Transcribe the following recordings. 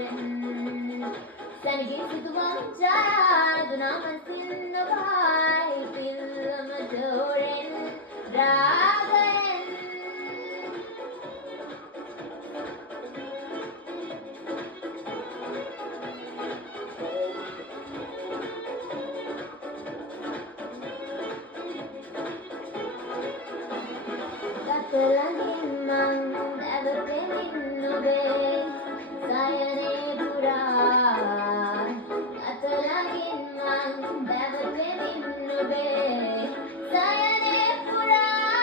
නුරෙන් සැනගින් සිතුවම් ඡායා දුනා මනසින් නොබායි පිල්ම දෝරෙන් රාගයෙන් ගතලඟින් මං දැවටෙමින් නොබේ සයනේ පුරා ගතලඟින් මං දැවටෙමින් නොබේ සයනේ පුරා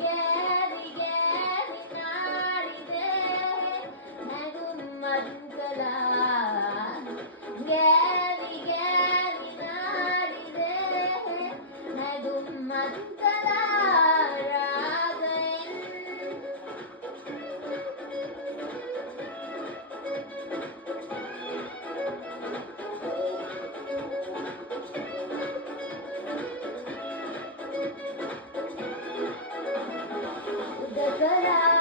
ගෑවි ගෑවි නාඩිදේ නැගුම් මත් කළා ගෑවි ගෑවි නාඩිදේ නැගුම් මත් කළා රාගයෙන් උදකලා